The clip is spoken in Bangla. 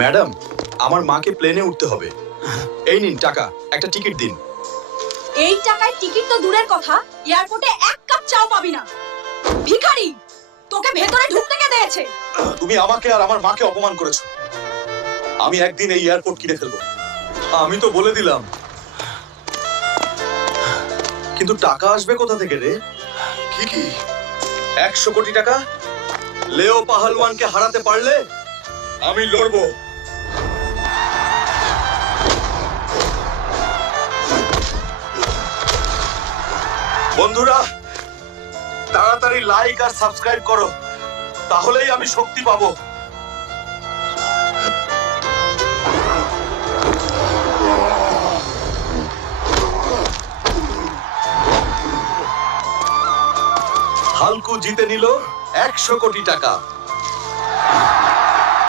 ম্যাডাম, আমার মাকে প্লেনে উঠতে হবে। এই নিন টাকা, একটা টিকিট দিন। এই টাকায় টিকিট তো দূরের কথা, এয়ারপোর্টে এক কাপ চাও পাবি না। ভিখারি, তোকে ভেতরে ঢুকতে কে দিয়েছে? তুমি আমাকে আর আমার মাকে অপমান করেছো। আমি একদিন এই এয়ারপোর্ট কিনে ফেলবো। আমি তো বলে দিলাম, কিন্তু টাকা আসবে কোথা থেকে রে? কি 100 কোটি টাকা? লেও পাহলওয়ানকে হারাতে পারলে আমি লড়বো। বন্ধুরা, তাড়াতাড়ি লাইক আর সাবস্ক্রাইব করো, তাহলেই আমি শক্তি পাবো। হালকু জিতে নিল 100 কোটি টাকা।